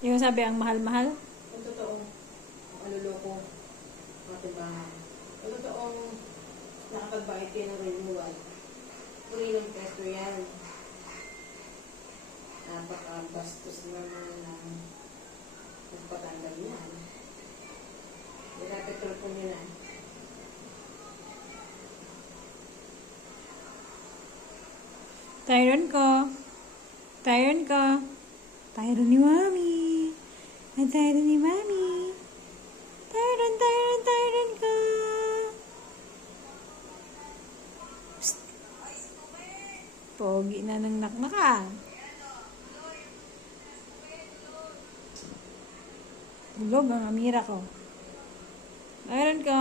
Yung sabi ang mahal-mahal. Kung totoong maluloko, matibahan. Kung totoong nakapagbayad kayo ng renewal, uli ng peso yan. Napaka-bastos naman ng nagpatanggal yan. Petrol po nyo na. Tyron ko. Tyron ko. Tyron ni Mami. Ang Tyron ni Mami. Tyron, Tyron, Tyron ko. Psst. Pogi na ng naknaka. Tulog ang amira ko. Tyron ko.